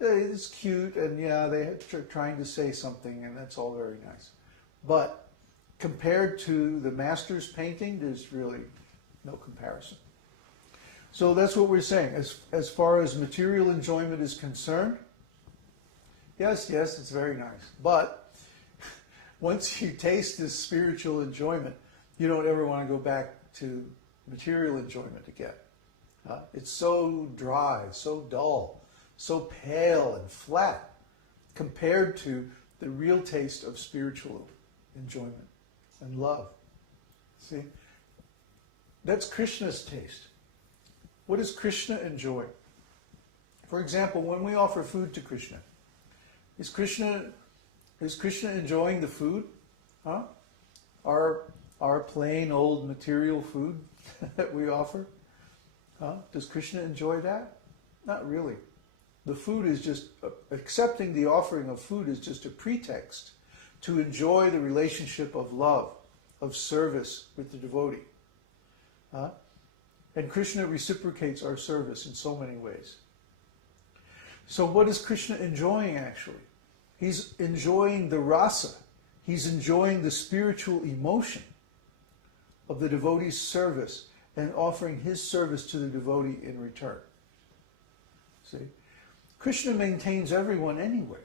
it's cute, and yeah, they're trying to say something, and that's all very nice. But compared to the master's painting, there's really no comparison. So that's what we're saying. As far as material enjoyment is concerned, yes, it's very nice. But once you taste this spiritual enjoyment, you don't ever want to go back to material enjoyment again. It's so dry, so dull, so pale and flat compared to the real taste of spiritual enjoyment and love. See? That's Krishna's taste. What does Krishna enjoy? For example, when we offer food to Krishna, is Krishna enjoying the food? Our plain old material food that we offer? Does Krishna enjoy that? Not really. The food is just, accepting the offering of food is just a pretext to enjoy the relationship of love, of service with the devotee. And Krishna reciprocates our service in so many ways. So what is Krishna enjoying actually? He's enjoying the rasa. He's enjoying the spiritual emotion of the devotee's service and offering his service to the devotee in return. See? Krishna maintains everyone anyway.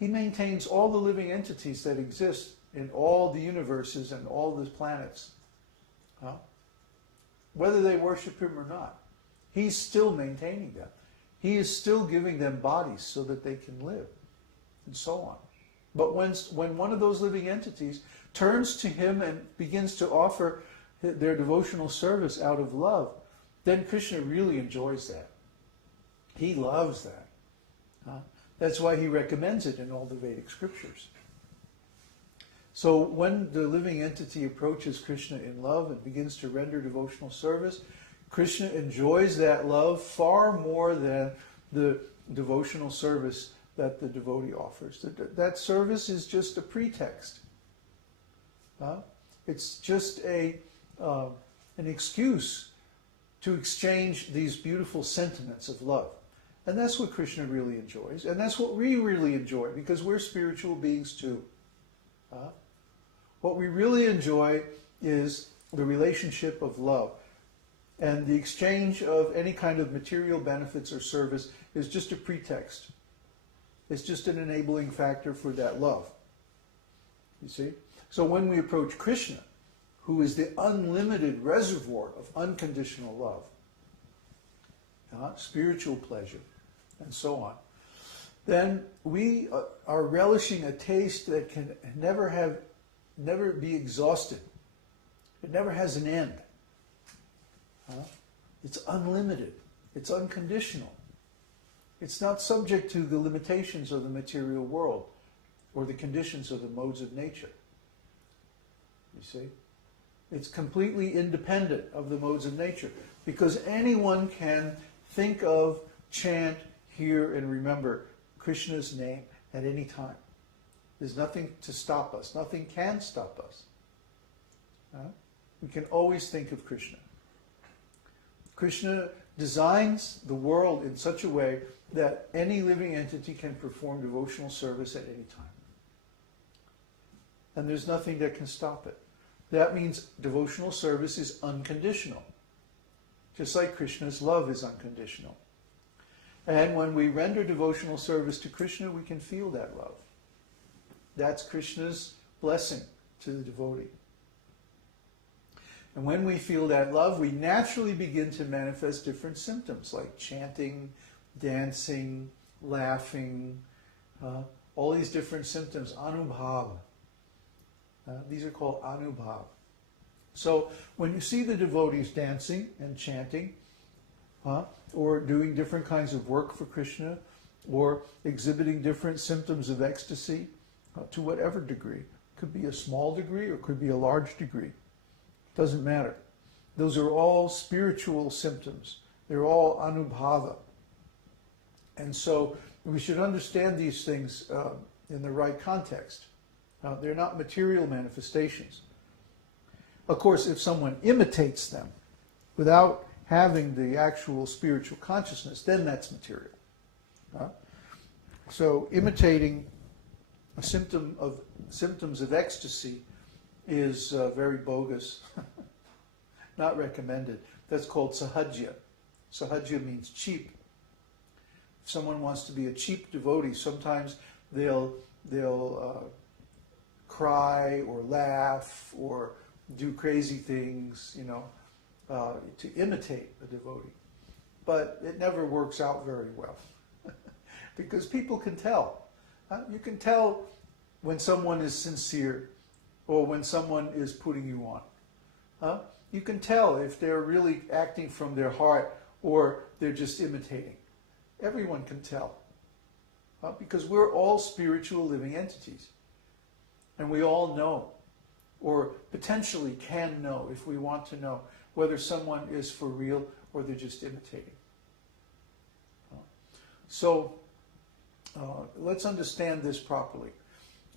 He maintains all the living entities that exist in all the universes and all the planets. Whether they worship him or not. He's still maintaining them. He is still giving them bodies so that they can live, and so on. But when one of those living entities turns to him and begins to offer their devotional service out of love, then Krishna really enjoys that. He loves that. That's why he recommends it in all the Vedic scriptures. So when the living entity approaches Krishna in love and begins to render devotional service, Krishna enjoys that love far more than the devotional service that the devotee offers. That service is just a pretext. It's just an excuse to exchange these beautiful sentiments of love. And that's what Krishna really enjoys. And that's what we really enjoy, because we're spiritual beings too. What we really enjoy is the relationship of love. And the exchange of any kind of material benefits or service is just a pretext. It's just an enabling factor for that love. You see? So when we approach Krishna, who is the unlimited reservoir of unconditional love, spiritual pleasure, and so on, then we are relishing a taste that can never be exhausted. It never has an end. It's unlimited. It's unconditional. It's not subject to the limitations of the material world or the conditions of the modes of nature. You see? It's completely independent of the modes of nature, because anyone can think of, chant, hear, and remember Krishna's name at any time. There's nothing to stop us. Nothing can stop us. We can always think of Krishna. Krishna designs the world in such a way that any living entity can perform devotional service at any time. And there's nothing that can stop it. That means devotional service is unconditional. Just like Krishna's love is unconditional. And when we render devotional service to Krishna, we can feel that love. That's Krishna's blessing to the devotee. And when we feel that love, we naturally begin to manifest different symptoms like chanting, dancing, laughing, all these different symptoms, Anubhava. These are called Anubhava. So when you see the devotees dancing and chanting, or doing different kinds of work for Krishna, or exhibiting different symptoms of ecstasy, to whatever degree, could be a small degree or could be a large degree. Doesn't matter. Those are all spiritual symptoms. They're all Anubhava. And so we should understand these things in the right context. They're not material manifestations. Of course, if someone imitates them without having the actual spiritual consciousness, then that's material. So imitating a symptoms of ecstasy is very bogus, not recommended. That's called sahaja. Sahaja means cheap. If someone wants to be a cheap devotee, sometimes they'll cry or laugh or do crazy things, to imitate a devotee. But it never works out very well because people can tell. You can tell when someone is sincere or when someone is putting you on. You can tell if they're really acting from their heart or they're just imitating. Everyone can tell. Because we're all spiritual living entities. And we all know, or potentially can know, if we want to know, whether someone is for real or they're just imitating. So, let's understand this properly.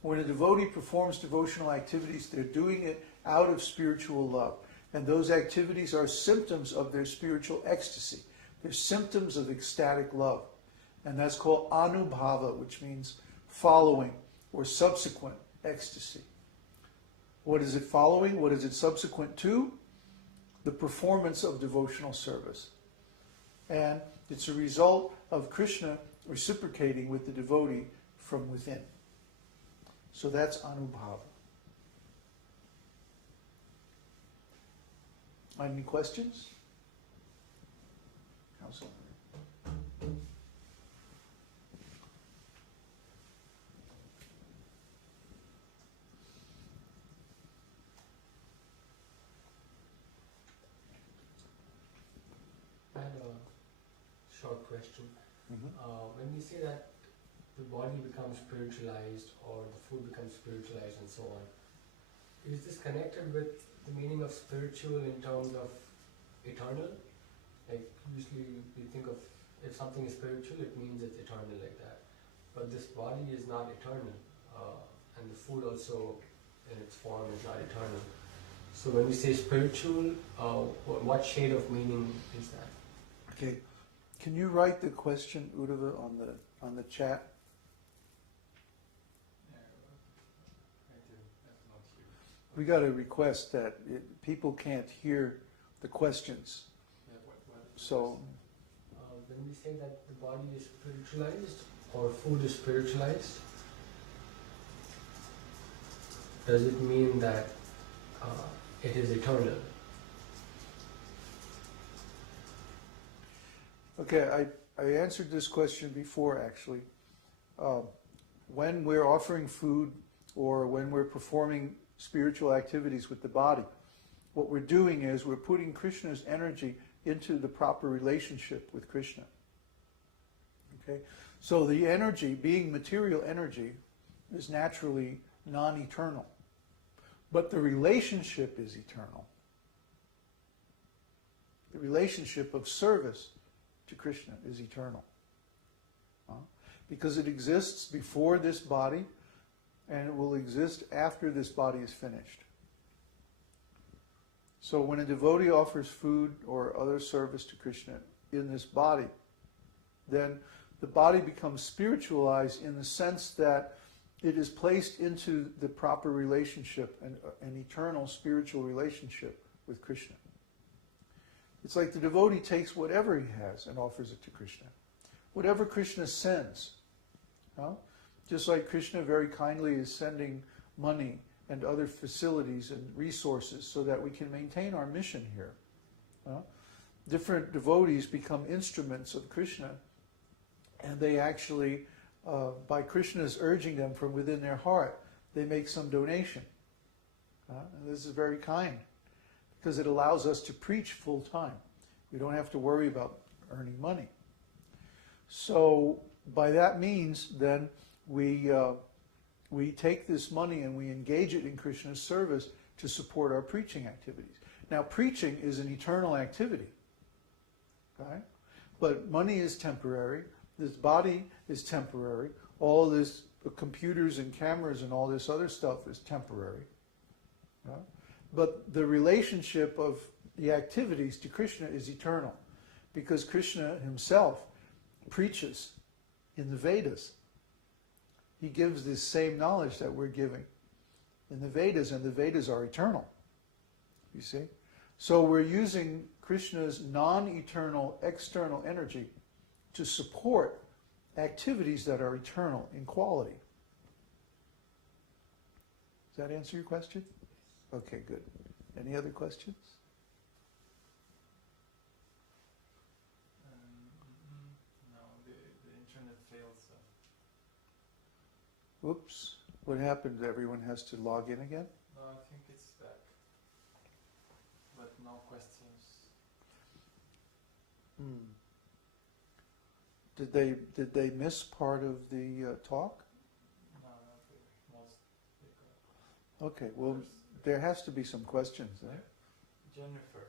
When a devotee performs devotional activities, they're doing it out of spiritual love. And those activities are symptoms of their spiritual ecstasy. They're symptoms of ecstatic love. And that's called Anubhāva, which means following or subsequent ecstasy. What is it following? What is it subsequent to? The performance of devotional service. And it's a result of Krishna reciprocating with the devotee from within. So that's Anubhava. Any questions? Council? I had a short question. Mm-hmm. When we say that the body becomes spiritualized or the food becomes spiritualized and so on, is this connected with the meaning of spiritual in terms of eternal? Like usually we think of if something is spiritual, it means it's eternal like that. But this body is not eternal, and the food also in its form is not eternal. So when we say spiritual, what shade of meaning is that? Okay. Can you write the question, Uddhava, on the chat? We got a request that people can't hear the questions. So, when we say that the body is spiritualized or food is spiritualized, does it mean that it is eternal? okay, I answered this question before actually. When we're offering food or when we're performing spiritual activities with the body, what we're doing is we're putting Krishna's energy into the proper relationship with Krishna. Okay? So the energy, being material energy, is naturally non-eternal. But the relationship is eternal. The relationship of service to Krishna is eternal. Because it exists before this body and it will exist after this body is finished. So when a devotee offers food or other service to Krishna in this body, then the body becomes spiritualized in the sense that it is placed into the proper relationship, an eternal spiritual relationship with Krishna. It's like the devotee takes whatever he has and offers it to Krishna. Whatever Krishna sends. Just like Krishna very kindly is sending money and other facilities and resources so that we can maintain our mission here. Different devotees become instruments of Krishna, and they actually, by Krishna's urging them from within their heart, they make some donation. And this is very kind, because it allows us to preach full time. We don't have to worry about earning money. So by that means, then, we take this money and we engage it in Krishna's service to support our preaching activities. Now, preaching is an eternal activity, okay? But money is temporary. This body is temporary. All this computers and cameras and all this other stuff is temporary. Okay? But the relationship of the activities to Krishna is eternal, because Krishna himself preaches in the Vedas. He gives this same knowledge that we're giving in the Vedas, and the Vedas are eternal. You see? So we're using Krishna's non-eternal external energy to support activities that are eternal in quality. Does that answer your question? Okay, good. Any other questions? No, the internet failed, so. Whoops. What happened? Everyone has to log in again? No, I think it's back. But no questions. Did they miss part of the talk? No, not really. Most they got. Okay, well, there has to be some questions there. Jennifer.